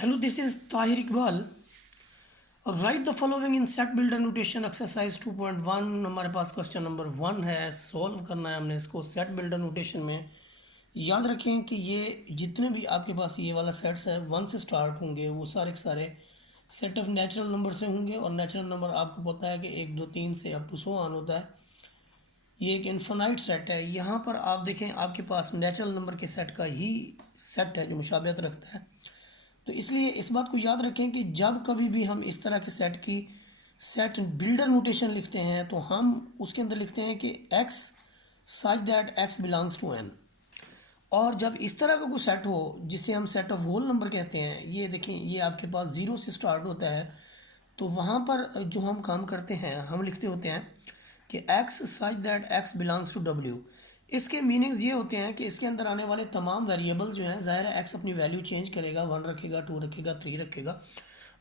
Hello, this is Tahir Iqbal. Write the following in set builder notation exercise 2.1. हमारे पास question number 1 है, solve करना है हमने इसको सेट बिल्डर नोटेशन में। याद रखें कि ये जितने भी आपके पास ये वाला सेट्स है 1 से स्टार्ट होंगे, वो सारे के सारे सेट ऑफ नेचुरल नंबर से होंगे। और नेचुरल नंबर आपको पता है कि 1 2 3 से अप टू सो ऑन होता है। ये एक इन्फिनाइट सेट है। यहाँ पर आप देखें आपके पास नेचुरल नंबर के सेट का ही सेट है जो मुशाबियत रखता है। तो इसलिए इस बात को याद रखें कि जब कभी भी हम इस तरह के सेट की सेट बिल्डर नोटेशन लिखते हैं तो हम उसके अंदर लिखते हैं कि x such that x belongs to n। और जब इस तरह का कोई सेट हो जिसे हम सेट ऑफ होल नंबर कहते हैं, ये देखें ये आपके पास 0 से स्टार्ट होता है, तो वहाँ पर जो हम काम करते हैं हम लिखते होते हैं कि x such that x belongs to w। इसके मीनिंग्स ये होते हैं कि इसके अंदर आने वाले तमाम वेरिएबल्स जो हैं, ज़ाहिर है x अपनी वैल्यू चेंज करेगा, 1 रखेगा, 2 रखेगा, 3 रखेगा,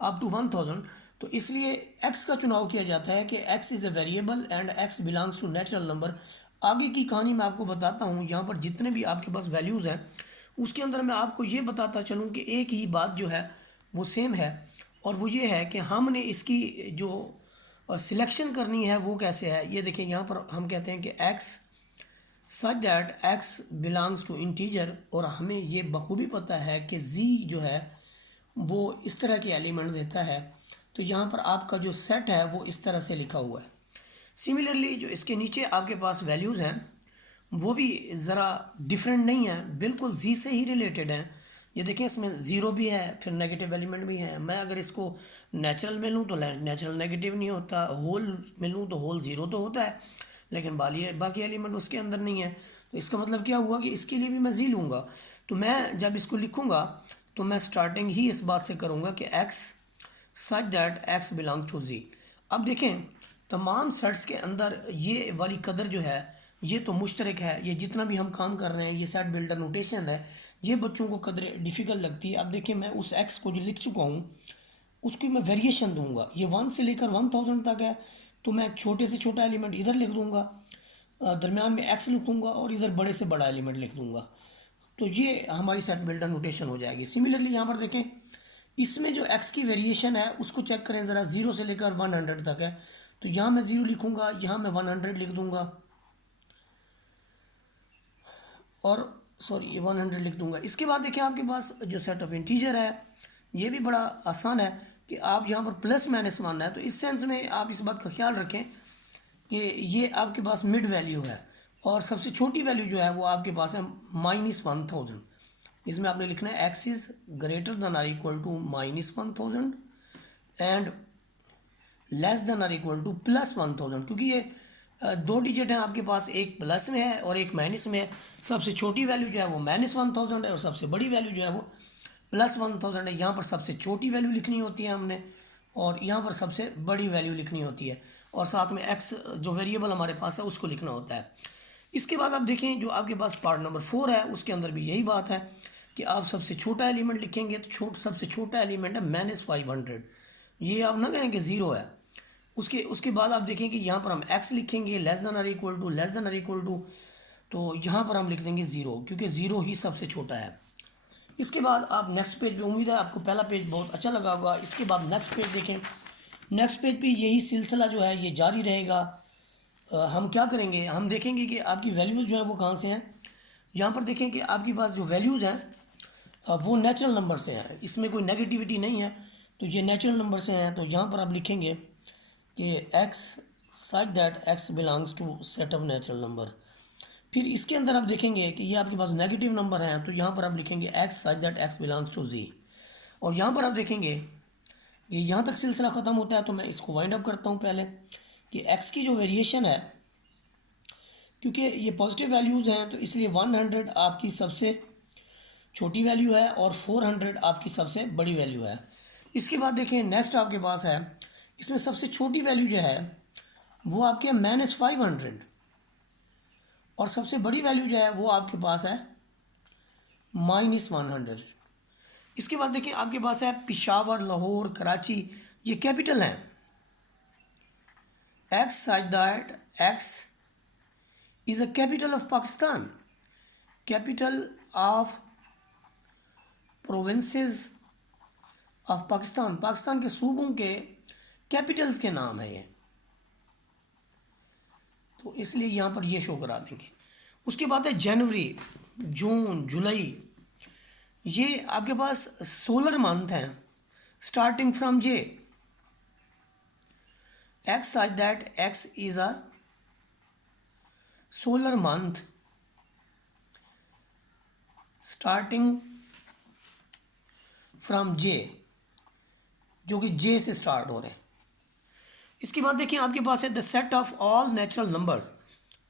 अप टू 1000। तो इसलिए x का चुनाव किया जाता है कि x is a variable and x belongs to natural number. आगे की कहानी मैं आपको बताता हूँ। यहाँ पर जितने भी आपके पास वैल्यूज़ हैं उसके अंदर मैं आपको ये बताता चलूँ कि एक ही बात जो है वो सेम है, और वो ये है कि हमने इसकी जो सिलेक्शन करनी है वो कैसे है। ये देखें यहाँ पर हम कहते हैं कि x such that x belongs to integer, और हमें ये बखूबी पता है कि z जो है वो इस तरह के एलिमेंट देता है। तो यहाँ पर आपका जो सेट है वो इस तरह से लिखा हुआ है। सिमिलरली जो इसके नीचे आपके पास वैल्यूज़ हैं वो भी ज़रा डिफरेंट नहीं है, बिल्कुल z से ही रिलेटेड हैं। ये देखें इसमें ज़ीरो भी है, फिर नेगेटिव एलिमेंट भी है। मैं अगर इसको नेचुरल में लूँ तो नेचुरल नेगेटिव नहीं होता, होल में लूँ तो होल ज़ीरो तो होता है, लेकिन बाकी एलिमेंट उसके अंदर नहीं है। तो इसका मतलब क्या हुआ कि इसके लिए भी मैं जी लूँगा। तो मैं जब इसको लिखूँगा तो मैं स्टार्टिंग ही इस बात से करूँगा कि x such that x belong to z। अब देखें तमाम सेट्स के अंदर ये वाली कदर जो है ये तो मुश्तरक है। ये जितना भी हम काम कर रहे हैं ये सेट बिल्डर नोटेशन है, ये बच्चों को कदर डिफ़िकल्ट लगती है। अब देखिए मैं उस x को जो लिख चुका हूँ उसकी मैं वेरिएशन दूंगा। ये 1 से लेकर 1000 तक है, तो मैं छोटे से छोटा एलिमेंट इधर लिख दूंगा, दरमियान में x लिखूंगा और इधर बड़े से बड़ा एलिमेंट लिख दूंगा। तो ये हमारी सेट बिल्डर नोटेशन हो जाएगी। सिमिलरली यहाँ पर देखें इसमें जो x की वेरिएशन है उसको चेक करें ज़रा, 0 से लेकर 100 तक है। तो यहाँ मैं 0 लिखूंगा, यहाँ मैं 100 लिख दूंगा, और सॉरी 100 लिख दूंगा। इसके बाद देखिए आपके पास जो सेट ऑफ इंटीजर है ये भी बड़ा आसान है कि आप यहाँ पर प्लस माइनस मानना है। तो इस सेंस में आप इस बात का ख्याल रखें कि ये आपके पास मिड वैल्यू है, और सबसे छोटी वैल्यू जो है वो आपके पास है -1000। इसमें आपने लिखना है x is greater than or equal to -1000 and less than or equal to +1000, क्योंकि ये दो डिजिट हैं आपके पास, एक प्लस में है और एक माइनस में है। सबसे छोटी वैल्यू जो है वो -1000 है और सबसे बड़ी वैल्यू जो है वो +1000 है। यहाँ पर सबसे छोटी वैल्यू लिखनी होती है हमने, और यहाँ पर सबसे बड़ी वैल्यू लिखनी होती है, और साथ में x जो वेरिएबल हमारे पास है उसको लिखना होता है। इसके बाद आप देखें जो आपके पास पार्ट नंबर 4 है उसके अंदर भी यही बात है कि आप सबसे छोटा एलिमेंट लिखेंगे तो सबसे छोटा एलिमेंट है -500। ये आप ना कहें कि ज़ीरो है। उसके उसके बाद आप देखें कि यहाँ पर हम x लिखेंगे less than or equal to, less than or equal to, तो यहाँ पर हम लिख देंगे 0, क्योंकि 0 ही सबसे छोटा है। इसके बाद आप नेक्स्ट पेज पे, उम्मीद है आपको पहला पेज बहुत अच्छा लगा होगा। इसके बाद नेक्स्ट पेज देखें। नेक्स्ट पेज पे यही सिलसिला जो है ये जारी रहेगा। हम क्या करेंगे, हम देखेंगे कि आपकी वैल्यूज़ जो है वो कहाँ से हैं। यहाँ पर देखें कि आपके पास जो वैल्यूज़ हैं वो नेचुरल नंबर से हैं, इसमें कोई नेगेटिविटी नहीं है, तो ये नेचुरल नंबर से हैं। तो यहाँ पर आप लिखेंगे कि x such that x belongs to set of natural number. फिर इसके अंदर आप देखेंगे कि ये आपके पास नेगेटिव नंबर हैं, तो यहाँ पर आप लिखेंगे x such that x belongs to z। और यहाँ पर आप देखेंगे ये यहाँ तक सिलसिला ख़त्म होता है। तो मैं इसको वाइंड अप करता हूँ पहले कि x की जो वेरिएशन है, क्योंकि ये पॉजिटिव वैल्यूज़ हैं तो इसलिए 100 आपकी सबसे छोटी वैल्यू है और 400 आपकी सबसे बड़ी वैल्यू है। इसके बाद देखें नेक्स्ट आपके पास है, इसमें सबसे छोटी वैल्यू जो है वो आपके -500, और सबसे बड़ी वैल्यू जो है वो आपके पास है -100। इसके बाद देखिए आपके पास है पिशावर, लाहौर, कराची, ये कैपिटल हैं। x such that x is a capital of Pakistan, capital of provinces of Pakistan, Pakistan के सूबों के कैपिटल्स के नाम है ये, तो इसलिए यहाँ पर ये शो करा देंगे। उसके बाद है जनवरी, जून, जुलाई, ये आपके पास सोलर मंथ हैं starting from J, x such that x is a solar month starting from J, जो कि J से स्टार्ट हो रहे हैं। इसके बाद देखिए आपके पास है the set of all natural numbers.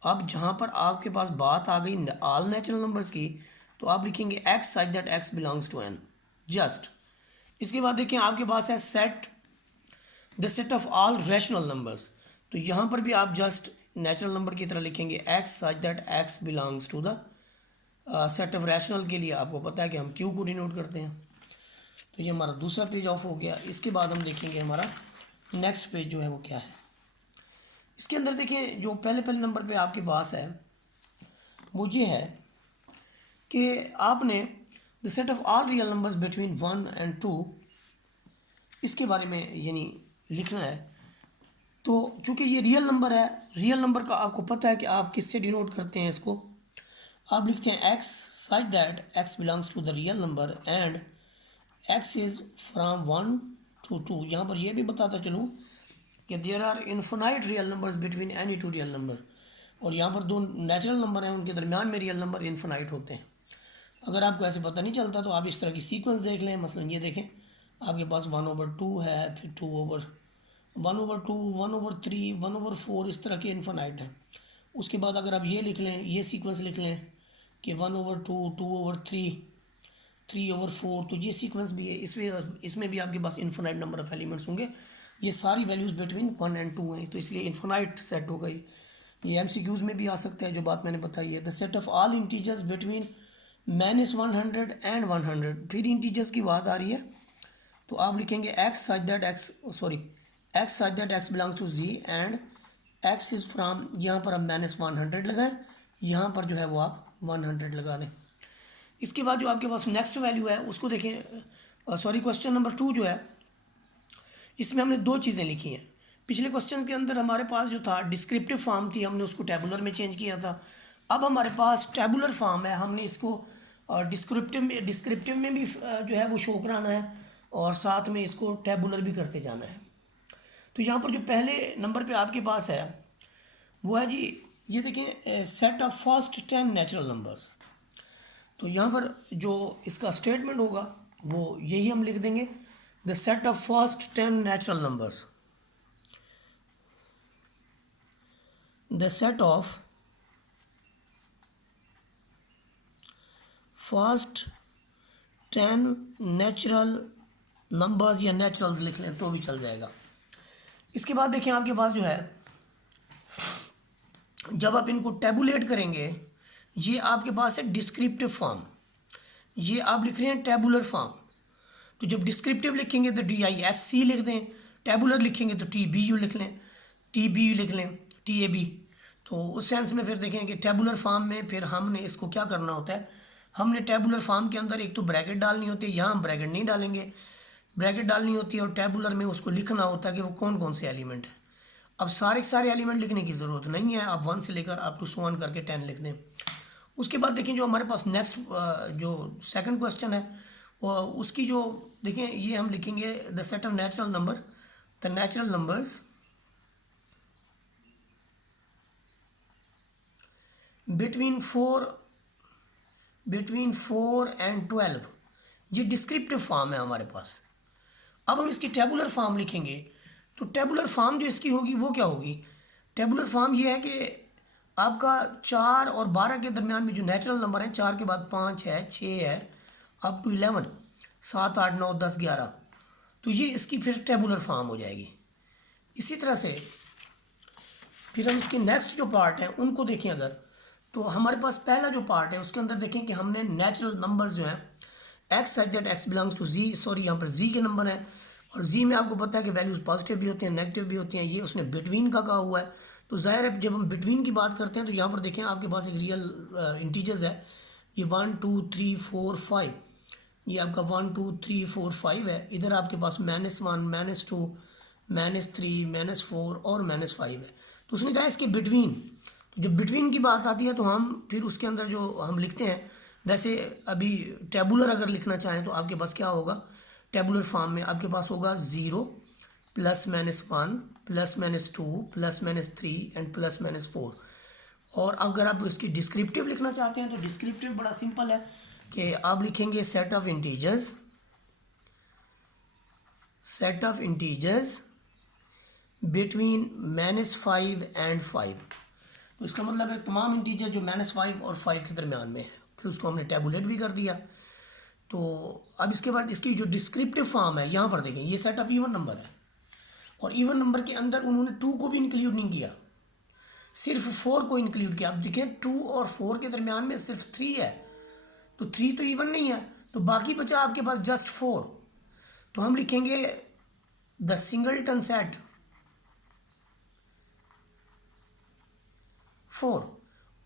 अब जहाँ पर आपके पास बात आ गई ऑल नेचुरल नंबर्स की, तो आप लिखेंगे x such that x belongs to n just. इसके बाद देखिए आपके पास है set the set of all rational numbers, तो यहाँ पर भी आप जस्ट नेचुरल नंबर की तरह लिखेंगे x such that x belongs to the set of rational के लिए आपको पता है कि हम क्यू को डिनोट करते हैं। तो ये हमारा दूसरा पेज ऑफ हो गया। इसके बाद हम देखेंगे हमारा नेक्स्ट पेज जो है वो क्या है। इसके अंदर देखिए जो पहले नंबर पे आपके पास है वो ये है कि आपने the set of all real numbers between 1 and 2 इसके बारे में यानी लिखना है। तो चूँकि ये रियल नंबर है, रियल नंबर का आपको पता है कि आप किससे डिनोट करते हैं इसको, आप लिखते हैं x such that x belongs to the real number and x is from 1 to 2। यहाँ पर यह भी बताता चलूँ कि there are infinite real numbers between any two real number, और यहाँ पर दो नेचुरल नंबर हैं उनके दरमियान में रियल नंबर इन्फिनाइट होते हैं। अगर आपको ऐसे पता नहीं चलता तो आप इस तरह की सीक्वेंस देख लें। मसलन ये देखें आपके पास 1/2 है, फिर 1/2, 1/3, 1/4, इस तरह के इन्फिनाइट हैं। उसके बाद अगर आप ये लिख लें, ये सीक्वेंस लिख लें कि 1/2, 2/3, 3/4, तो ये सीक्वेंस भी है। इसमें भी आपके पास इन्फिनाइट नंबर ऑफ एलिमेंट्स होंगे। ये सारी वैल्यूज़ बिटवीन 1 and 2 हैं, तो इसलिए इन्फिनाइट सेट हो गई। ये MCQs में भी आ सकता है जो बात मैंने बताई है। The set of all integers between -100 and 100, फिर इंटीजर्स की बात आ रही है तो आप लिखेंगे x such that x belongs to z and x is from, यहाँ पर आप -100 लगाएं, यहाँ पर जो है वो आप 100 लगा दें। इसके बाद जो आपके पास नेक्स्ट वैल्यू है उसको देखें, क्वेश्चन नंबर 2 जो है इसमें हमने दो चीज़ें लिखी हैं। पिछले क्वेश्चन के अंदर हमारे पास जो था डिस्क्रिप्टिव फॉर्म थी, हमने उसको टेबुलर में चेंज किया था। अब हमारे पास टेबुलर फॉर्म है, हमने इसको डिस्क्रिप्टिव में भी जो है वो शो कराना है और साथ में इसको टेबुलर भी करते जाना है। तो यहाँ पर जो पहले नंबर पे आपके पास है वो है जी, ये देखें set of first 10 natural numbers. तो यहाँ पर जो इसका स्टेटमेंट होगा वो यही हम लिख देंगे, the set of first 10 natural numbers, the set of first 10 natural numbers, या नेचुरल्स लिख लें तो भी चल जाएगा। इसके बाद देखें आपके पास जो है जब आप इनको टेबुलेट करेंगे, ये आपके पास है डिस्क्रिप्टिव फॉर्म, ये आप लिख रहे हैं टेबुलर फॉर्म। तो जब डिस्क्रिप्टिव लिखेंगे तो DISC लिख दें, टेबुलर लिखेंगे तो TBU लिख लें, TBU लिख लें, TAB। तो उस सेंस में फिर देखें कि टेबुलर फॉर्म में फिर हमने इसको क्या करना होता है, हमने टेबुलर फॉर्म के अंदर एक तो ब्रैकेट डालनी होती है, यहाँ हम ब्रैकेट नहीं डालेंगे, ब्रैकेट डालनी होती है और टेबुलर में उसको लिखना होता है कि वो कौन कौन से एलिमेंट हैं। अब सारे एलिमेंट लिखने की ज़रूरत नहीं है, आप 1 से लेकर अप टू 1 करके 10 लिख दें। उसके बाद देखें जो हमारे पास नेक्स्ट जो सेकंड क्वेश्चन है उसकी जो देखें ये हम लिखेंगे the set of natural number, the natural numbers between 4 and 12। ये डिस्क्रिप्टिव फॉर्म है हमारे पास। अब हम इसकी टेबुलर फॉर्म लिखेंगे, तो टेबुलर फॉर्म जो इसकी होगी वो क्या होगी, टेबुलर फॉर्म ये है कि आपका 4 और 12 के दरमियान में जो नेचुरल नंबर हैं, 4 के बाद 5 है, 6 है, अप टू 11, 7, 8, 9, 10, 11, तो ये इसकी फिर टेबुलर फॉर्म हो जाएगी। इसी तरह से फिर हम इसके नेक्स्ट जो पार्ट हैं उनको देखें अगर, तो हमारे पास पहला जो पार्ट है उसके अंदर देखें कि हमने नेचुरल नंबर्स जो हैं x such that x belongs to z, यहाँ पर z के नंबर हैं और z में आपको पता है कि वैल्यूज़ पॉजिटिव भी होती हैं, नेगेटिव भी होती हैं। ये उसने बिटवीन का कहा हुआ है, तो ज़ाहिर है जब हम बिटवीन की बात करते हैं तो यहाँ पर देखें आपके पास एक रियल इंटीजर्स है, ये 1, 2, 3, 4, 5, ये आपका 1 2 3 4 5 है, इधर आपके पास -1 -2 -3 -4 और -5 है। तो उसने कहा इसके बिटवीन, तो जब बिटवीन की बात आती है तो हम फिर उसके अंदर जो हम लिखते हैं, वैसे अभी टेबुलर अगर लिखना चाहें तो आपके पास क्या होगा, टेबुलर फॉर्म में आपके पास होगा 0 +-1 +-2 +-3 एंड +-4। और अगर आप इसकी डिस्क्रिप्टिव लिखना चाहते हैं तो डिस्क्रिप्टिव बड़ा सिंपल है कि आप लिखेंगे set of integers between -5 and 5। तो इसका मतलब है तमाम इंटीजर जो -5 और 5 के दरमियान में है, फिर उसको हमने टेबुलेट भी कर दिया। तो अब इसके बाद इसकी जो डिस्क्रिप्टिव फॉर्म है, यहाँ पर देखें ये सेट ऑफ इवन नंबर है, और इवन नंबर के अंदर उन्होंने 2 को भी इंक्लूड नहीं किया, सिर्फ 4 को इंक्लूड किया। अब देखें 2 और 4 के दरमियान में सिर्फ 3 है, तो 3 तो इवन नहीं है, तो बाकी बचा आपके पास जस्ट 4। तो हम लिखेंगे द सिंगलटन सेट 4,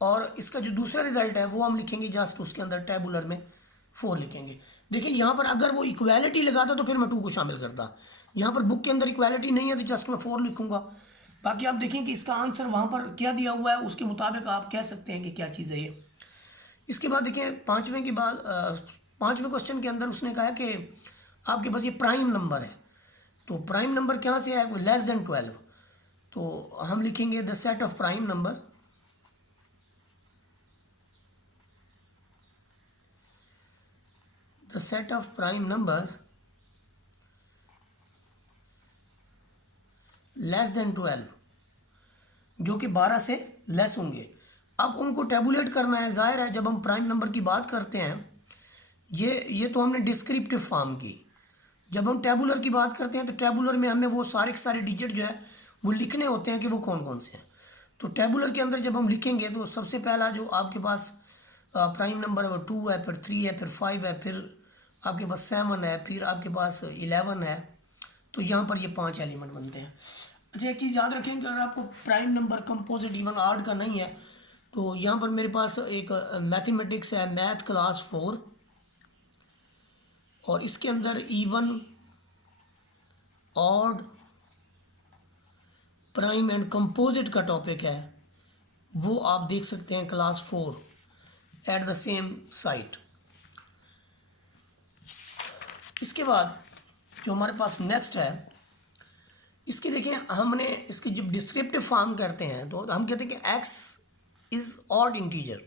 और इसका जो दूसरा रिजल्ट है वो हम लिखेंगे जस्ट उसके अंदर टेबुलर में 4 लिखेंगे। देखिए यहाँ पर अगर वो इक्वालिटी लगाता तो फिर मैं 2 को शामिल करता, यहाँ पर बुक के अंदर इक्वालिटी नहीं है तो जस्ट मैं 4 लिखूंगा। बाकी आप देखें कि इसका आंसर वहाँ पर क्या दिया हुआ है, उसके मुताबिक आप कह सकते हैं कि क्या चीज़ है ये। इसके बाद देखिए पाँचवें क्वेश्चन के अंदर उसने कहा कि आपके पास ये प्राइम नंबर है, तो प्राइम नंबर कहाँ से है, <12। तो हम लिखेंगे the set of prime number the set of prime numbers less than 12, जो कि 12 से लेस होंगे। अब उनको टेबुलेट करना है। जाहिर है जब हम प्राइम नंबर की बात करते हैं, ये तो हमने डिस्क्रिप्टिव फॉर्म की, जब हम टेबुलर की बात करते हैं तो टेबुलर में हमें वो सारे के सारे डिजिट जो है वो लिखने होते हैं कि वो कौन कौन से हैं। तो टेबुलर के अंदर जब हम लिखेंगे तो सबसे पहला जो आपके पास प्राइम नंबर है वो 2 है, फिर 3 है, फिर 5 है, फिर आपके पास 7 है, फिर आपके पास 11 है। तो यहाँ पर ये 5 एलिमेंट बनते हैं। अच्छा एक चीज़ याद रखें कि अगर आपको प्राइम नंबर कंपोजिट इवन आर्ड का नहीं है, तो यहाँ पर मेरे पास एक मैथमेटिक्स है, मैथ क्लास 4, और इसके अंदर even odd prime and composite का टॉपिक है, वो आप देख सकते हैं class 4 at the same site. इसके बाद जो हमारे पास नेक्स्ट है, इसकी देखें, हमने इसकी जब डिस्क्रिप्टिव फॉर्म करते हैं तो हम कहते हैं कि x is odd integer.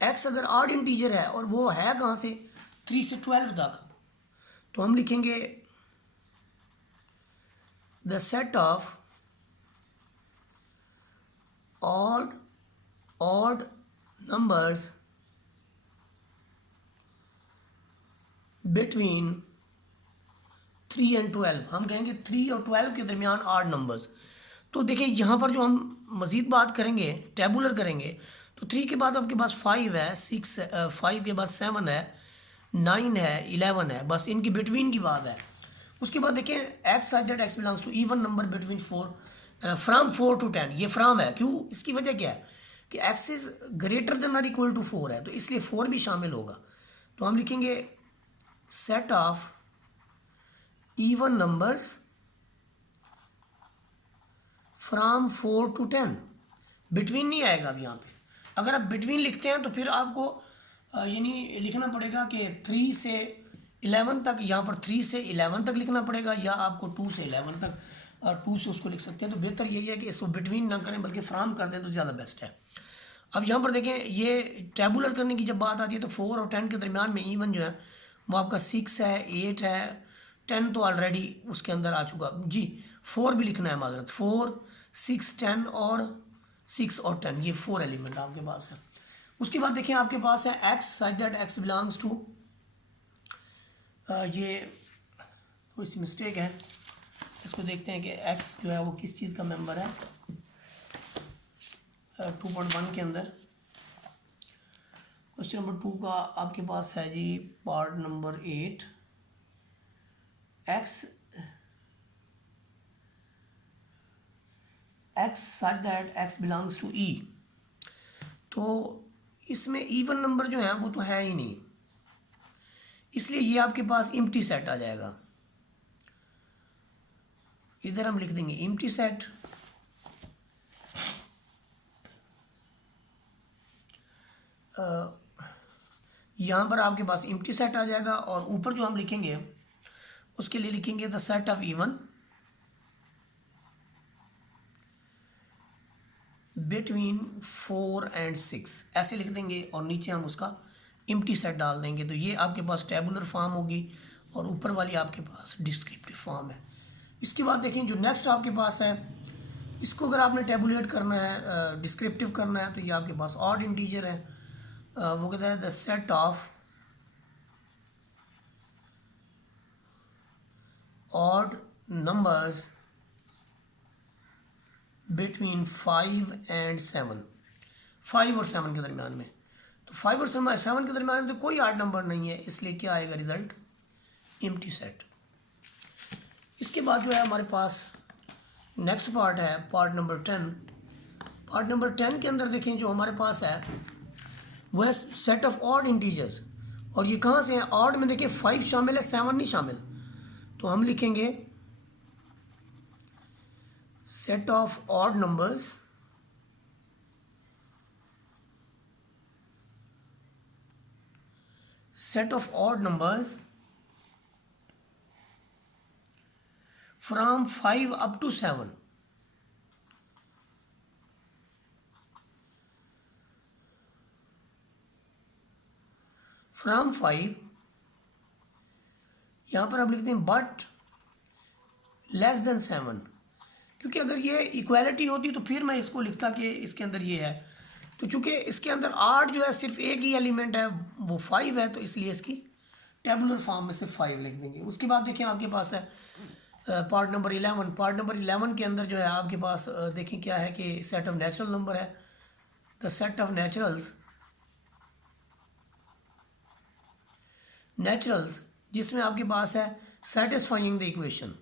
x अगर ऑड इंटीजर है और वो है कहाँ से, 3 से 12 तक, तो हम लिखेंगे the set of odd numbers between 3 and 12। हम कहेंगे 3 और 12 के दरमियान ऑड नंबर्स। तो देखिए यहाँ पर जो हम मज़ीद बात करेंगे, टेबुलर करेंगे, तो 3 के बाद आपके पास 5 है, 6 है, 5 के बाद 7 है, 9 है, 11 है, बस इनकी बिटवीन की बात है। उसके बाद देखिए x such that x belongs to even number between 4 from 4 to 10। ये फ्राम है, क्यों, इसकी वजह क्या है कि एक्स इज़ ग्रेटर देन और इक्वल टू 4 है, तो इसलिए 4 भी शामिल होगा। तो हम लिखेंगे set of even numbers from 4 to 10। Between नहीं आएगा अब यहाँ पे। अगर आप बिटवीन लिखते हैं तो फिर आपको यानी लिखना पड़ेगा कि 3 से 11 तक, यहाँ पर 3 से 11 तक लिखना पड़ेगा, या आपको 2 से 11 तक, और 2 से उसको लिख सकते हैं। तो बेहतर यही है कि इसको बिटवीन ना करें बल्कि फ्राम कर दें तो ज़्यादा बेस्ट है। अब यहाँ पर देखें, ये टेबुलर करने की जब बात आती है तो 4 और 10 के दरमियान में इवन जो है वो आपका 6 है, 8 है, 10 तो ऑलरेडी उसके अंदर आ चुका जी। 4 भी लिखना है माजरत, 4 6 10 और 6 और 10, ये 4 एलिमेंट आपके पास है। उसके बाद देखें आपके पास है x such that x belongs to, ये थोड़ी सी मिस्टेक है, इसको देखते हैं कि एक्स जो है वो किस चीज़ का मेंबर है। 2.1 के अंदर क्वेश्चन नंबर 2 का आपके पास है जी part number 8, X such that x belongs to E. तो इसमें इवन नंबर जो है वो तो है ही नहीं, इसलिए ये आपके पास एम्प्टी सेट आ जाएगा। इधर हम लिख देंगे एम्प्टी सेट, यहाँ पर आपके पास एम्प्टी सेट आ जाएगा। और ऊपर जो हम लिखेंगे उसके लिए लिखेंगे the set of even between 4 and 6, ऐसे लिख देंगे और नीचे हम उसका एम्प्टी सेट डाल देंगे। तो ये आपके पास टेबुलर फॉर्म होगी और ऊपर वाली आपके पास डिस्क्रिप्टिव फॉर्म है। इसके बाद देखें जो नेक्स्ट आपके पास है, इसको अगर आपने टेबुलेट करना है, डिस्क्रिप्टिव करना है, तो ये आपके पास ऑड इंटीजर है। वो कहता है the set of odd numbers between 5 and 7, 5 और 7 के दरमियान में। तो 5 और 7 के दरमियान में तो कोई आड नंबर नहीं है, इसलिए क्या आएगा रिजल्ट, एम्प्टी सेट। इसके बाद जो है हमारे पास नेक्स्ट पार्ट है पार्ट नंबर 10। पार्ट नंबर 10 के अंदर देखें जो हमारे पास है वो है सेट ऑफ ऑड इंटीजर्स। और ये कहाँ से है, ऑड में देखिए 5 शामिल है, 7 नहीं शामिल। तो हम लिखेंगे set of odd numbers from 5 up to 7। From 5 यहाँ पर आप लिखते हैं बट लेस देन 7, क्योंकि अगर ये इक्वालिटी होती तो फिर मैं इसको लिखता कि इसके अंदर ये है। तो चूंकि इसके अंदर 8 जो है सिर्फ एक ही एलिमेंट है वो 5 है, तो इसलिए इसकी टेबुलर फॉर्म में से 5 लिख देंगे। उसके बाद देखिए आपके पास है पार्ट नंबर 11। पार्ट नंबर 11 के अंदर जो है आपके पास देखें क्या है कि सेट ऑफ नेचुरल नंबर है, द सेट ऑफ नेचुरल्स जिसमें आपके पास है satisfying the equation,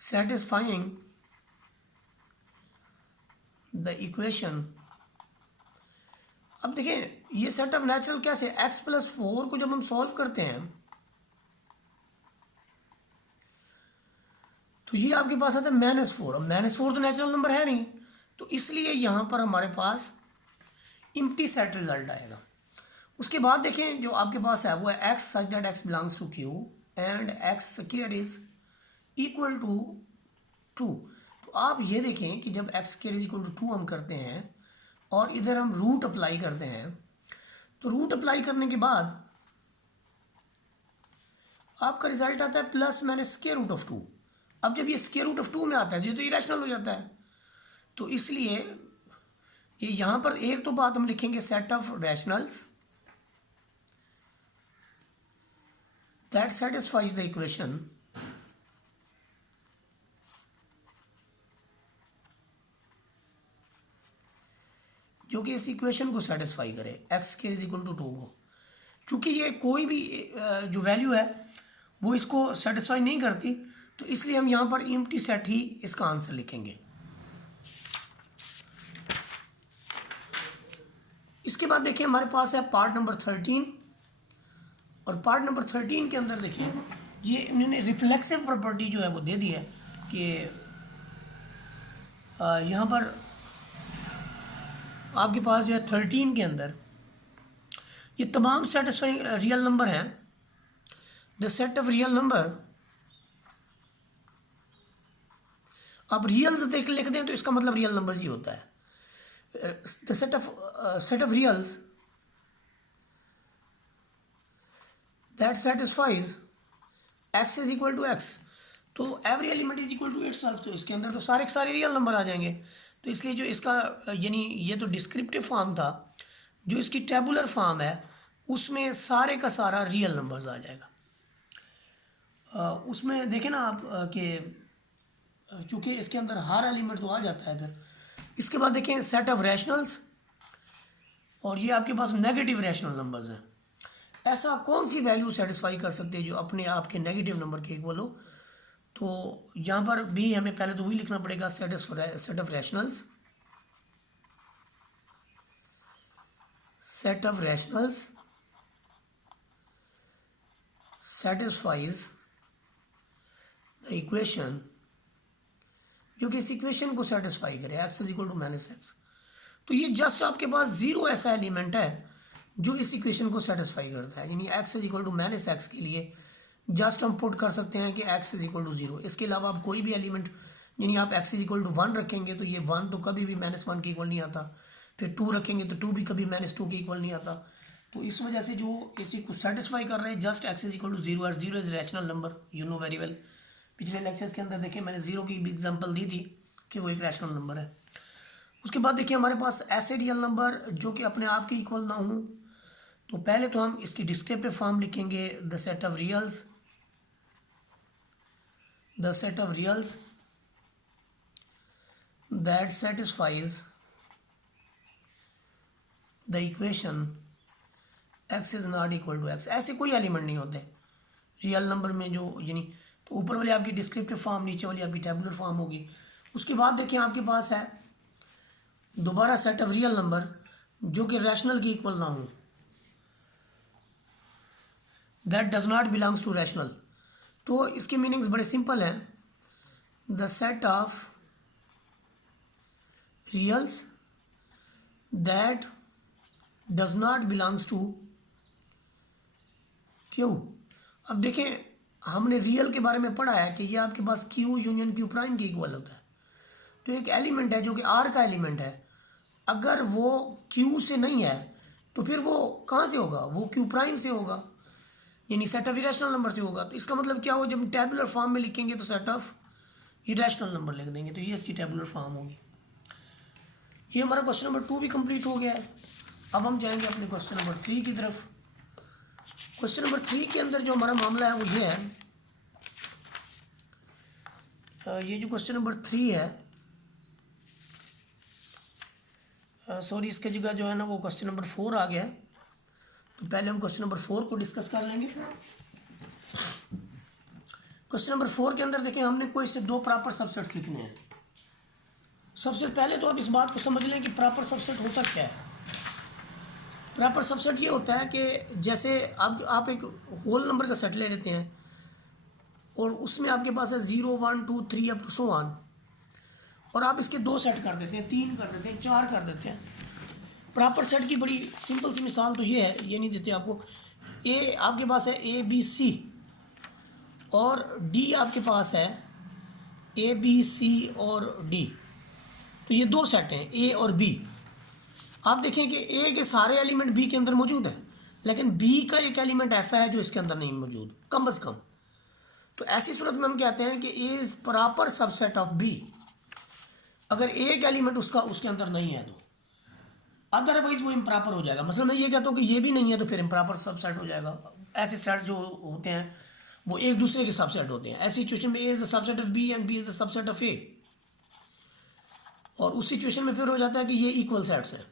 satisfying the equation। अब देखें ये सेट ऑफ नेचुरल कैसे, x+4 को जब हम सॉल्व करते हैं तो ये आपके पास आता है -4। अब -4 तो नेचुरल नंबर है नहीं, तो इसलिए यहाँ पर हमारे पास एम्प्टी सेट रिजल्ट आएगा। उसके बाद देखें जो आपके पास है वो है x such that x belongs to q and x square is equal to 2। तो आप ये देखें कि जब x square is equal to 2 हम करते हैं और इधर हम रूट अप्लाई करते हैं, तो रूट अप्लाई करने के बाद आपका रिजल्ट आता है plus minus square root of 2। अब जब ये स्क्वायर रूट ऑफ 2 में आता है ये तो इरेशनल हो जाता है, तो इसलिए ये यहाँ पर एक तो बात हम लिखेंगे set of rationals that satisfies the equation जो कि इस इक्वेशन को सेटिस्फाई करे, एक्स के इज इक्वल टू 2 को। चूँकि ये कोई भी जो वैल्यू है वो इसको सेटिस्फाई नहीं करती, तो इसलिए हम यहाँ पर एम्प्टी सेट ही इसका आंसर लिखेंगे। इसके बाद देखिए हमारे पास है पार्ट नंबर 13। और पार्ट नंबर 13 के अंदर देखिए ये इन्होंने रिफ्लेक्सिव प्रॉपर्टी जो है वो दे दी है कि यहाँ पर आपके पास जो है 13 के अंदर ये तमाम सेटिस्फाइंग रियल नंबर हैं। The set of real number, आप रियल्स देख लिख दें तो इसका मतलब रियल नंबर्स ही होता है। The set of reals that satisfies X is equal to X, तो every element is equal to itself, तो इसके अंदर तो सारे के सारे रियल नंबर आ जाएंगे। तो इसलिए जो इसका यानी ये तो डिस्क्रिप्टिव फॉर्म था, जो इसकी टेबुलर फॉर्म है उसमें सारे का सारा रियल नंबर्स आ जाएगा। उसमें देखें ना आप कि चूँकि इसके अंदर हर एलिमेंट तो आ जाता है। फिर इसके बाद देखें सेट ऑफ रैशनल्स, और ये आपके पास नेगेटिव रैशनल नंबर्स हैं। ऐसा कौन सी वैल्यू सेटिस्फाई कर सकते हैं जो अपने आप के नेगेटिव नंबर के इक्वल हो, तो यहाँ पर भी हमें पहले तो वही लिखना पड़ेगा set of rationals set of rationals satisfies the equation, जो कि इस इक्वेशन को सेटिस्फाई करे, x is equal to minus x. तो ये जस्ट आपके पास जीरो ऐसा एलिमेंट है जो इस इक्वेशन को सेटिस्फाई करता है, यानी x is equal to minus x के लिए जस्ट हम पुट कर सकते हैं कि x is equal to zero. इसके अलावा आप कोई भी एलिमेंट, यानी आप x is equal to one रखेंगे तो ये वन तो कभी भी माइनस वन के इक्वल नहीं आता, फिर टू रखेंगे तो टू भी कभी माइनस टू के इक्वल नहीं आता। तो इस वजह से जो इसी को सेटिस्फाई कर रहे हैं just X is equal to zero, और zero is rational number, you know very well. पिछले लेक्चर्स के अंदर देखिए मैंने जीरो की भी एग्जांपल दी थी कि वो एक रैशनल नंबर है। उसके बाद देखिए हमारे पास ऐसे रियल नंबर जो कि अपने आप के इक्वल ना हो, तो पहले तो हम इसकी डिस्क्रिप्टिव फॉर्म लिखेंगे, the set of reals, the set of reals that satisfies the equation x is not equal to x। ऐसे कोई एलिमेंट नहीं होते रियल नंबर में जो, यानी तो ऊपर वाली आपकी डिस्क्रिप्टिव फॉर्म, नीचे वाली आपकी टेबुलर फॉर्म होगी। उसके बाद देखिए आपके पास है दोबारा सेट ऑफ रियल नंबर जो कि रैशनल की इक्वल ना हो, that does not belongs to rational. तो इसके मीनिंग्स बड़े सिंपल हैं, the set of reals that does not belongs to Q. अब देखें हमने रियल के बारे में पढ़ा है कि ये आपके पास क्यू यूनियन क्यू प्राइम के इक्वल होता है। तो एक एलिमेंट है जो कि आर का एलिमेंट है, अगर वो क्यू से नहीं है तो फिर वो कहाँ से होगा, वो क्यू प्राइम से होगा, यानी सेट ऑफ इरेशनल नंबर से होगा। तो इसका मतलब क्या हो, जब टेबुलर फॉर्म में लिखेंगे तो सेट ऑफ इरेशनल नंबर लिख देंगे, तो ये इसकी टेबुलर फॉर्म होगी। ये हमारा क्वेश्चन नंबर 2 भी कंप्लीट हो गया है। अब हम जाएंगे अपने क्वेश्चन नंबर 3 की तरफ। क्वेश्चन नंबर 3 के अंदर जो हमारा मामला है वो ये है, ये जो क्वेश्चन नंबर 3 है, सॉरी इसके जगह जो है ना वो क्वेश्चन नंबर 4 आ गया है। तो पहले हम क्वेश्चन नंबर 4 को डिस्कस कर लेंगे। क्वेश्चन नंबर 4 के अंदर देखें हमने कोई से दो प्रॉपर सबसेट्स लिखने हैं। सबसे पहले तो आप इस बात को समझ लें कि प्रॉपर सबसेट होता क्या है। प्रॉपर सबसेट ये होता है कि जैसे आप एक होल नंबर का सेट ले लेते हैं और उसमें आपके पास है 0 1 2 3 अप टू सो ऑन, और आप इसके दो सेट कर देते हैं, 3 कर देते हैं, 4 कर देते हैं। प्रॉपर सेट की बड़ी सिंपल सी मिसाल तो ये है, ये नहीं देते आपको, ए आपके पास है ए बी सी और डी आपके पास है ए बी सी और डी, तो ये दो सेट हैं ए और बी। आप देखें कि ए के सारे एलिमेंट बी के अंदर मौजूद है, लेकिन बी का एक एलिमेंट ऐसा है जो इसके अंदर नहीं मौजूद, कम अज़ कम। तो ऐसी सूरत में हम कहते हैं कि A is proper subset of B, अगर एक एलिमेंट उसका उसके अंदर नहीं है तो, अदरवाइज वो इम्प्रॉपर हो जाएगा। मतलब मैं ये कहता हूँ कि ये भी नहीं है तो फिर इम्प्रॉपर सबसेट हो जाएगा। ऐसे सेट्स जो होते हैं वो एक दूसरे के सबसेट होते हैं। ऐसी सिचुएशन में A is the subset of B and B is the subset of A, और उस सिचुएशन में फिर हो जाता है कि ये इक्वल सेट्स हैं।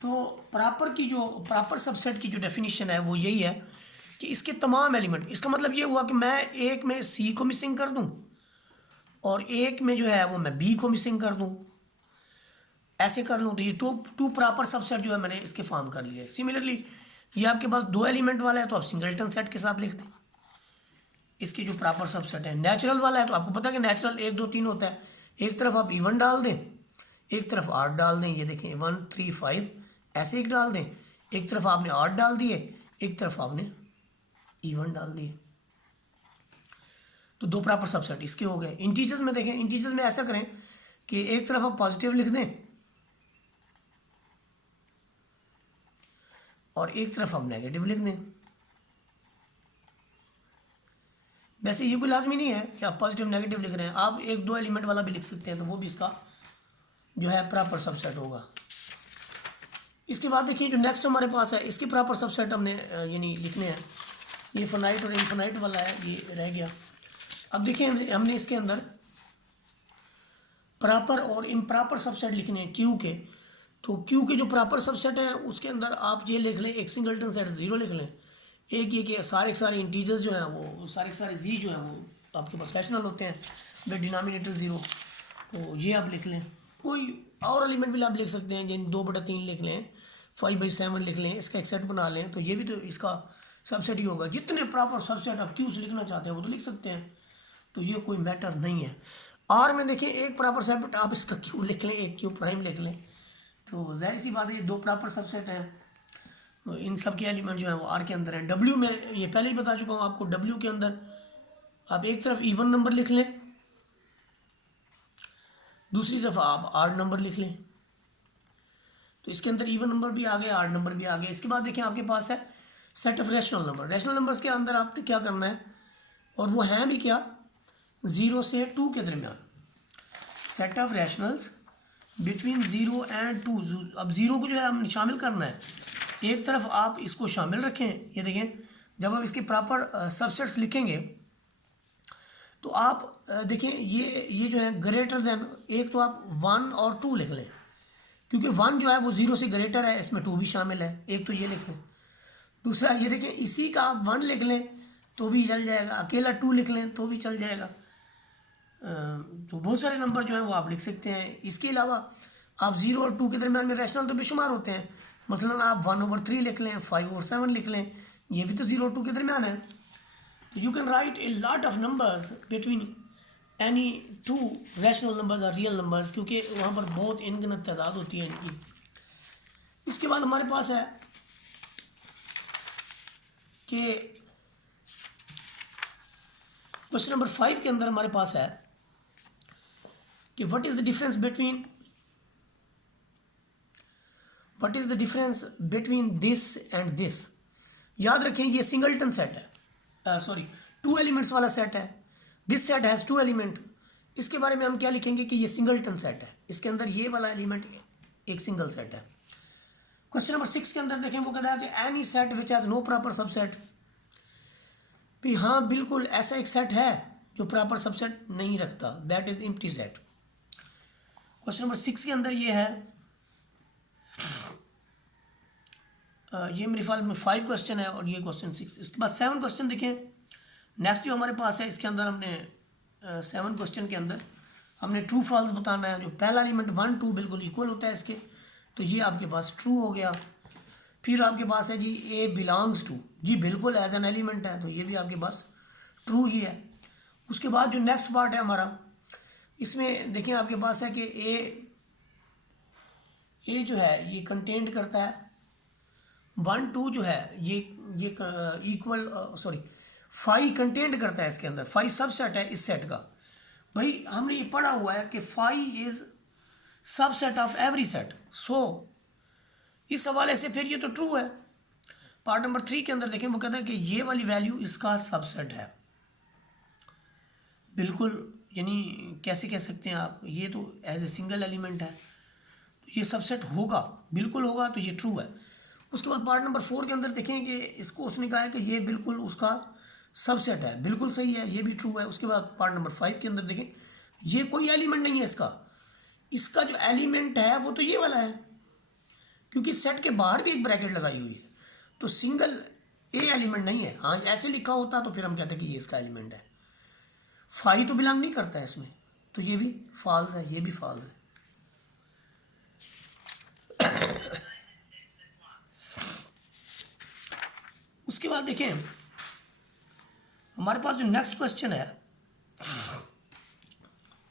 तो प्रॉपर सबसेट की जो डेफिनेशन है वो यही है कि इसके तमाम एलिमेंट, इसका मतलब ये हुआ कि मैं एक में सी को मिसिंग कर दूं और एक में जो है वो मैं बी को मिसिंग कर दूं, ऐसे कर लूँ तो ये टू प्रॉपर सबसेट जो है मैंने इसके फॉर्म कर लिए। सिमिलरली ये आपके पास दो एलिमेंट वाला है तो आप सिंगलटन सेट के साथ लिखते हैं। इसकी जो प्रॉपर सबसेट है नेचुरल वाला है, तो आपको पता है कि नेचुरल 1 2 3 होता है, एक तरफ आप इवन डाल दें, एक तरफ 8 डाल दें, ये देखें 1 3 5 ऐसे एक डाल दें, एक तरफ आपने 8 डाल दिए, एक तरफ आपने इवन डाल दिए, तो दो प्रॉपर सबसेट इसके हो गए। इंटीजर्स में देखें, इंटीजर्स में ऐसा करें कि एक तरफ आप पॉजिटिव लिख दें और एक तरफ आप नेगेटिव लिख दें। वैसे ये कोई लाजमी नहीं है कि आप पॉजिटिव नेगेटिव लिख रहे हैं, आप एक दो एलिमेंट वाला भी लिख सकते हैं, तो वो भी इसका जो है प्रॉपर सबसेट होगा। इसके बाद देखिए जो नेक्स्ट हमारे पास है, इसके प्रॉपर सबसेट हमने यानी लिखने हैं। ये फाइनाइट और इनफाइनाइट वाला है, ये रह गया। अब देखिए हमने इसके अंदर प्रॉपर और इम्प्रॉपर सबसेट लिखने हैं क्यू के। तो क्यू के जो प्रॉपर सबसेट है उसके अंदर आप ये लिख लें, एक सिंगलटन सेट 0 लिख लें, एक ये कि सारे के सारे इंटीजर्स जो हैं वो सारे के सारे जी जो हैं वो आपके पास रैशनल होते हैं विद डिनोमिनेटर 0, तो ये आप लिख लें। कोई और एलिमेंट भी आप लिख सकते हैं, जिन 2/3 लिख लें, 5/7 लिख लें, इसका एक सेट बना लें, तो ये भी तो इसका सबसेट ही होगा। जितने प्रॉपर सबसेट आप क्यू से लिखना चाहते हैं वो तो लिख सकते हैं, तो ये कोई मैटर नहीं है। आर में देखिए एक प्रॉपर सबसेट आप इसका क्यू लिख लें, एक क्यू प्राइम लिख लें, तो जाहिर सी बात है ये दो प्रॉपर सबसेट हैं, तो इन सब के एलिमेंट जो है वो आर के अंदर है। डब्ल्यू में ये पहले ही बता चुका हूँ आपको, डब्ल्यू के अंदर आप एक तरफ इवन नंबर लिख लें, दूसरी तरफ आप आड नंबर लिख लें, तो इसके अंदर इवन नंबर भी आ गए, आड नंबर भी आ गए। इसके बाद देखिए आपके पास है set of rational number. Rational numbers के अंदर आपने क्या करना है, और वो हैं भी क्या, 0 से 2 के दरमियान। Set of rationals between 0 and 2। अब 0 को जो है हम शामिल करना है, एक तरफ आप इसको शामिल रखें, ये देखें जब आप इसके प्रॉपर सबसेट्स लिखेंगे तो आप देखें ये जो है ग्रेटर देन, एक तो आप 1 और 2 लिख लें, क्योंकि 1 जो है वो 0 से ग्रेटर है, इसमें 2 भी शामिल है, एक तो ये लिख लें। दूसरा ये देखें इसी का आप 1 लिख लें तो भी चल जाएगा, अकेला 2 लिख लें तो भी चल जाएगा। तो बहुत सारे नंबर जो हैं वो आप लिख सकते हैं। इसके अलावा आप 0 और 2 के दरमियान में रैशनल तो बेशुमार होते हैं, मसलन आप 1/3 लिख लें, 5/7 लिख लें, ये भी तो 0 और 2 के दरमियान है। You can write a lot of numbers between any two rational numbers और रियल नंबर्स, क्योंकि वहाँ पर बहुत इनगिनत तादाद होती है इनकी। इसके बाद हमारे पास है कि क्वेश्चन नंबर 5 के अंदर हमारे पास है कि what is the difference between this and this. याद रखें ये सिंगलटन सेट है, सॉरी 2 एलिमेंट्स वाला सेट है। This set has 2 element. इसके बारे में हम क्या लिखेंगे कि ये सिंगलटन सेट है, इसके अंदर ये वाला एलिमेंट एक सिंगल सेट है। क्वेश्चन नंबर 6 के अंदर देखें वो कहता है कि any set which has no proper subset. भी हाँ बिल्कुल ऐसा एक सेट है जो प्रॉपर सबसेट नहीं रखता, that is empty set. Question number 6 के अंदर ये है, ये मेरे ख्याल में 5 क्वेश्चन है और ये क्वेश्चन 6। इसके बाद 7 क्वेश्चन देखें नेक्स्ट जो हमारे पास है, इसके अंदर हमने 7 क्वेश्चन के अंदर हमने ट्रू फॉल्स बताना है। जो पहला एलिमेंट 1 2 बिल्कुल इक्वल होता है इसके, तो ये आपके पास ट्रू हो गया। फिर आपके पास है जी ए बिलोंग्स टू, जी बिल्कुल एज एन एलिमेंट है, तो ये भी आपके पास ट्रू ही है। उसके बाद जो नेक्स्ट पार्ट है हमारा, इसमें देखिए आपके पास है कि ए जो है ये कंटेंट करता है 1 2 जो है ये इक्वल, सॉरी 5 कंटेंट करता है इसके अंदर, 5 सबसेट है इस सेट का। भाई हमने ये पढ़ा हुआ है कि 5 is subset of every set, so इस हवाले से फिर ये तो ट्रू है। पार्ट नंबर 3 के अंदर देखें वो कहता है कि ये वाली वैल्यू इसका सबसेट है, बिल्कुल यानी कैसे कह सकते हैं आप, ये तो एज ए सिंगल एलिमेंट है तो ये सबसेट होगा, बिल्कुल होगा, तो ये ट्रू है। उसके बाद पार्ट नंबर 4 के अंदर देखें कि इसको उसने कहा है कि ये बिल्कुल उसका सबसेट है, बिल्कुल सही है, ये भी ट्रू है। उसके बाद पार्ट नंबर 5 के अंदर देखें ये कोई एलिमेंट नहीं है इसका जो एलिमेंट है वो तो ये वाला है, क्योंकि सेट के बाहर भी एक ब्रैकेट लगाई हुई है, तो सिंगल ए एलिमेंट नहीं है। हाँ ऐसे लिखा होता तो फिर हम कहते हैं कि ये इसका एलिमेंट है। 5 तो बिलोंग नहीं करता है इसमें, तो ये भी फॉल्स है, ये भी फॉल्स है। उसके बाद देखें हमारे पास जो नेक्स्ट क्वेश्चन है,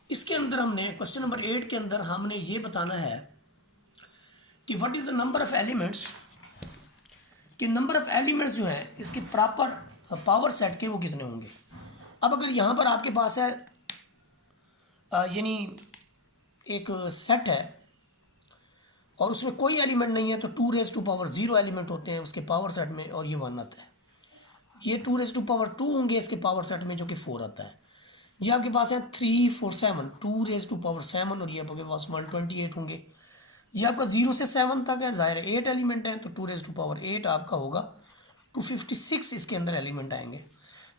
इसके अंदर हमने क्वेश्चन नंबर 8 के अंदर हमने ये बताना है कि what is the number of elements, कि नंबर ऑफ एलिमेंट्स जो हैं इसके प्रॉपर पावर सेट के वो कितने होंगे। अब अगर यहाँ पर आपके पास है यानी एक सेट है और उसमें कोई एलिमेंट नहीं है, तो 2⁻0 एलिमेंट होते हैं उसके पावर सेट में और ये 1 आता है। ये 2⁻2 होंगे इसके पावर सेट में जो कि 4 आता है। ये आपके पास है 3 4 7, 2⁻7 और ये आपके पास 128 होंगे। ये आपका 0 से 7 तक है, ज़ाहिर है 8 एलिमेंट हैं, तो 2⁻8 आपका होगा 256 इसके अंदर एलिमेंट आएंगे।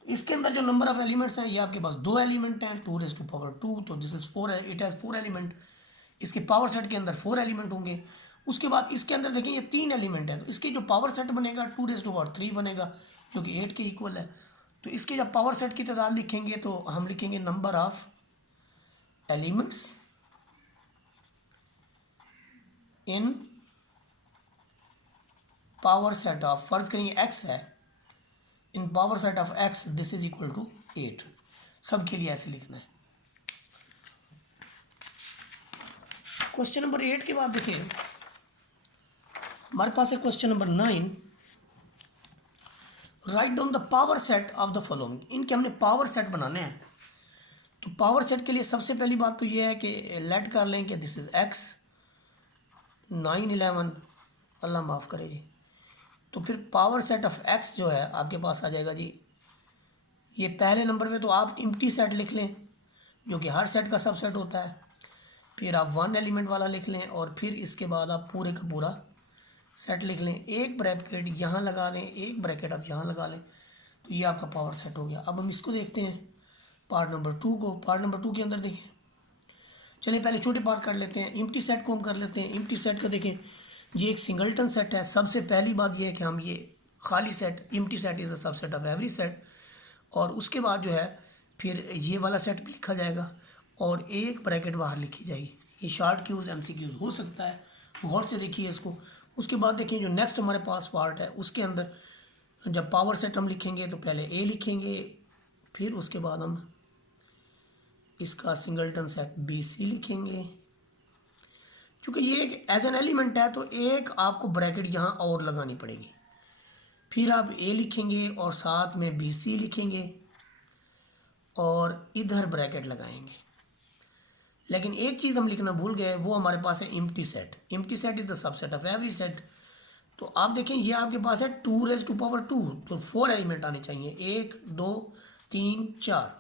इसके अंदर जो नंबर ऑफ एलिमेंट्स हैं ये आपके पास 2 एलिमेंट हैं, 2⁻2, तो दिस इज़ 4 है, इट हैज़ 4 एलिमेंट। इसके पावर सेट के अंदर 4 एलिमेंट होंगे। उसके बाद इसके अंदर देखें ये 3 एलिमेंट है, तो इसके जो पावर सेट बनेगा 2⁻3 बनेगा जो कि 8 के इक्वल है। तो इसके जब पावर सेट की तादाद लिखेंगे तो हम लिखेंगे number of elements in power set of, फर्ज करेंगे x है, in power set of x this is equal to 8। सब के लिए ऐसे लिखना है। क्वेश्चन नंबर 8 के बाद देखिए हमारे पास है question number 9। Write down the power set of the following. इनके हमने पावर सेट बनाने हैं। तो पावर सेट के लिए सबसे पहली बात तो ये है कि लेट कर लें कि दिस इज x 9 11, अल्लाह माफ़ करे जी। तो फिर पावर सेट ऑफ x जो है आपके पास आ जाएगा जी, ये पहले नंबर पे तो आप एम्प्टी सेट लिख लें जो कि हर सेट का सबसेट होता है, फिर आप 1 एलिमेंट वाला लिख लें और फिर इसके बाद आप पूरे का पूरा सेट लिख लें। एक ब्रैकेट यहाँ लगा लें, एक ब्रैकेट आप यहाँ लगा लें, तो ये आपका पावर सेट हो गया। अब हम इसको देखते हैं पार्ट नंबर 2 को। पार्ट नंबर 2 के अंदर देखिए, चलिए पहले छोटे पार्ट कर लेते हैं। एम्प्टी सेट को हम कर लेते हैं। एम्प्टी सेट का देखें, ये एक सिंगलटन सेट है। सबसे पहली बात ये है कि हम ये खाली set, empty set is a subset of every set, और उसके बाद जो है फिर ये वाला सेट भी लिखा जाएगा और एक ब्रैकेट बाहर लिखी जाएगी। ये शॉर्ट क्यूज MCQs हो सकता है, गौर से देखिए इसको। उसके बाद देखिए जो नेक्स्ट हमारे पास पार्ट है उसके अंदर जब पावर सेट हम लिखेंगे तो पहले A लिखेंगे, फिर उसके बाद हम इसका सिंगलटन सेट BC लिखेंगे। क्योंकि ये एक एज एन एलिमेंट है तो एक आपको ब्रैकेट यहाँ और लगानी पड़ेगी। फिर आप A लिखेंगे और साथ में BC लिखेंगे और इधर ब्रैकेट लगाएंगे। लेकिन एक चीज़ हम लिखना भूल गए, वो हमारे पास है empty set. Empty set is the subset of every set. तो आप देखें ये आपके पास है 2⁻², तो 4 एलिमेंट आने चाहिए, 1 2 3 4।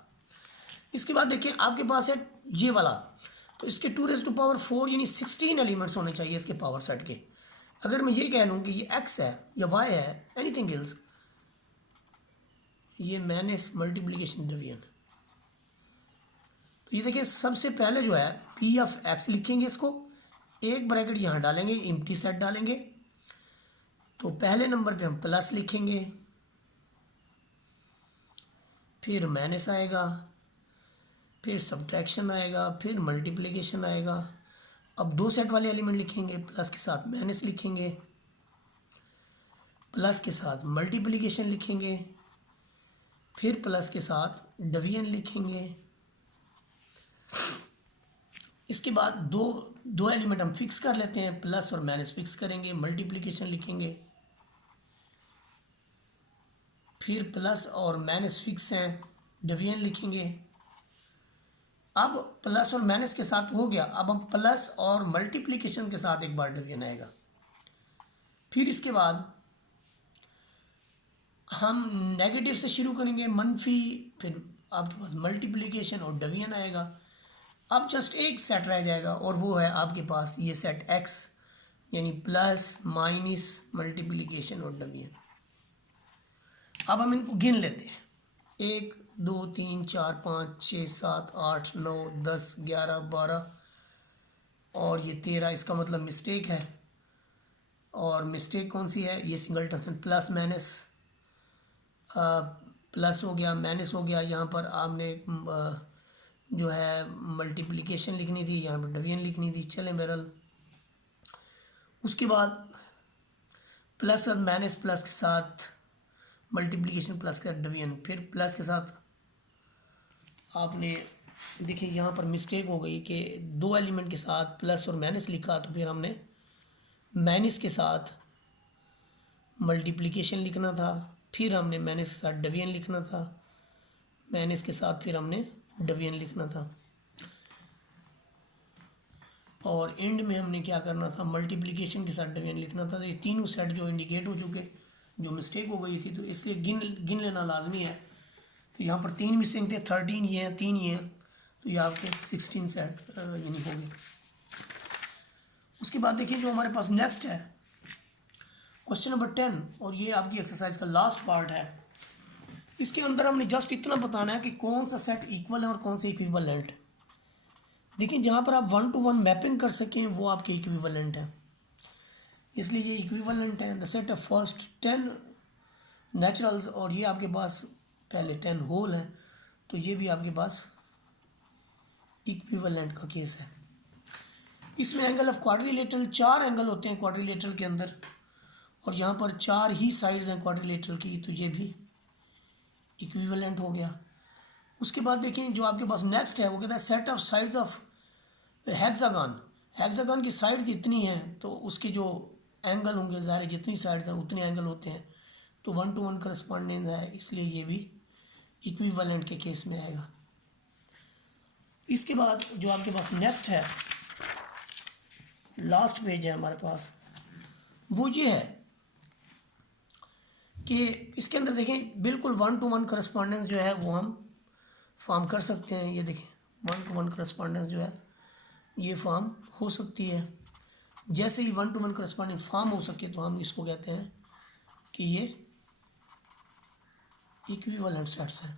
इसके बाद देखिए आपके पास है ये वाला, तो इसके 2⁻4 यानी 16 एलिमेंट्स होने चाहिए इसके पावर सेट के। अगर मैं ये कह लूँ कि ये x है या y है, एनीथिंग एल्स, ये माइनस मल्टीप्लिकेशन डिवीजन, तो ये देखिए सबसे पहले जो है P ऑफ x लिखेंगे, इसको एक ब्रैकेट यहाँ डालेंगे, एम्प्टी सेट डालेंगे। तो पहले नंबर पे हम प्लस लिखेंगे, फिर माइनस आएगा, फिर सब्ट्रैक्शन आएगा, फिर मल्टीप्लिकेशन आएगा। अब 2 सेट वाले एलिमेंट लिखेंगे, प्लस के साथ माइनस लिखेंगे, प्लस के साथ मल्टीप्लिकेशन लिखेंगे, फिर प्लस के साथ डिवीजन लिखेंगे। इसके बाद दो एलिमेंट हम फिक्स कर लेते हैं, प्लस और माइनस फिक्स करेंगे, मल्टीप्लिकेशन लिखेंगे, फिर प्लस और माइनस फिक्स हैं, डिवीजन लिखेंगे। अब प्लस और माइनस के साथ हो गया, अब हम प्लस और मल्टीप्लिकेशन के साथ एक बार डिवीजन आएगा। फिर इसके बाद हम नेगेटिव से शुरू करेंगे, मनफी, फिर आपके पास मल्टीप्लिकेशन और डिवीजन आएगा। अब जस्ट एक सेट रह जाएगा और वो है आपके पास ये सेट x, यानी प्लस माइनस मल्टीप्लिकेशन और डिवीजन। अब हम इनको गिन लेते हैं, 1 2 3 4 5 6 7 8 9 10 11 12 और ये 13। इसका मतलब मिस्टेक है, और मिस्टेक कौन सी है, ये सिंगलटन प्लस माइनस, प्लस हो गया माइनस हो गया। यहाँ पर आपने जो है मल्टीप्लिकेशन लिखनी थी, यहाँ पर डिवीजन लिखनी थी। चलें बहरहाल, उसके बाद प्लस और माइनस, प्लस के साथ मल्टीप्लिकेशन, प्लस के साथ डिवीजन, फिर प्लस के साथ आपने देखिए यहाँ पर मिस्टेक हो गई कि 2 एलिमेंट के साथ प्लस और माइनस लिखा, तो फिर हमने माइनस के साथ मल्टीप्लिकेशन लिखना था, फिर हमने माइनस के साथ डिवीजन लिखना था, माइनस के साथ फिर हमने डिवीजन लिखना था, और एंड में हमने क्या करना था, मल्टीप्लिकेशन के साथ डिवीजन लिखना था। तो ये तीनों सेट जो इंडिकेट हो चुके, जो मिस्टेक हो गई थी, तो इसलिए गिन लेना लाजमी है। तो यहाँ पर 3 मिसिंग थे, 13 ये हैं, 3 ये हैं, तो ये आपके 16 सेट यानी हो गए। उसके बाद देखिए जो हमारे पास नेक्स्ट है क्वेश्चन नंबर 10, और ये आपकी एक्सरसाइज का लास्ट पार्ट है। इसके अंदर हमने जस्ट इतना बताना है कि कौन सा सेट इक्वल है और कौन सा इक्विवेलेंट है। देखिए जहाँ पर आप 1 to 1 मैपिंग कर सकें वो आपके इक्विवेलेंट है, इसलिए ये इक्विवेलेंट है। The set of first 10 naturals, और ये आपके पास पहले 10 होल हैं, तो ये भी आपके पास इक्विवेलेंट का केस है। इसमें एंगल ऑफ क्वाड्रिलेटरल, 4 एंगल होते हैं क्वाड्रिलेटरल के अंदर, और यहाँ पर 4 ही साइड्स हैं क्वाड्रिलेटरल की, तो ये भी इक्विवेलेंट हो गया। उसके बाद देखें जो आपके पास नेक्स्ट है वो कहता है set of sides of hexagon. Hexagon की साइड्स जितनी हैं तो उसके जो एंगल होंगे, ज़ाहिर है जितनी साइड्स हैं उतने एंगल होते हैं, तो 1 to 1 करस्पॉन्डेंस है, इसलिए ये भी इक्विवेलेंट के केस में आएगा। इसके बाद जो आपके पास नेक्स्ट है, लास्ट पेज है हमारे पास, वो ये है कि इसके अंदर देखें बिल्कुल 1 to 1 करस्पॉन्डेंस जो है वो हम फॉर्म कर सकते हैं। ये देखें 1 to 1 करस्पॉन्डेंस जो है ये फॉर्म हो सकती है। जैसे ही 1 to 1 करस्पॉन्डेंस फॉर्म हो सके तो हम इसको कहते हैं कि ये इक्विवेलेंट सेट्स हैं।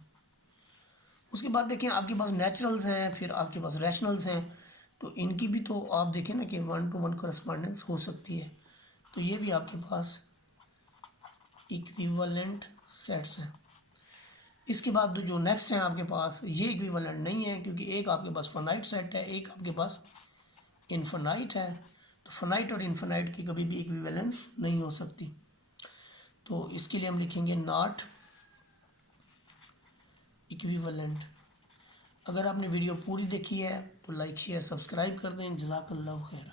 उसके बाद देखें आपके पास नेचुरल्स हैं, फिर आपके पास रैशनल्स हैं, तो इनकी भी तो आप देखें ना कि 1 to 1 करस्पॉन्डेंस हो सकती है, तो ये भी आपके पास इक्विवेलेंट सेट्स हैं। इसके बाद जो नेक्स्ट हैं आपके पास, ये इक्विवेलेंट नहीं है क्योंकि एक आपके पास फाइनाइट सेट है, एक आपके पास इनफाइनाइट है, तो फाइनाइट और इनफाइनाइट की कभी भी इक्विवेलेंस नहीं हो सकती। तो इसके लिए हम लिखेंगे नॉट इक्विवेलेंट। अगर आपने वीडियो पूरी देखी है तो लाइक शेयर सब्सक्राइब कर दें। जज़ाकल्लाहु खैर।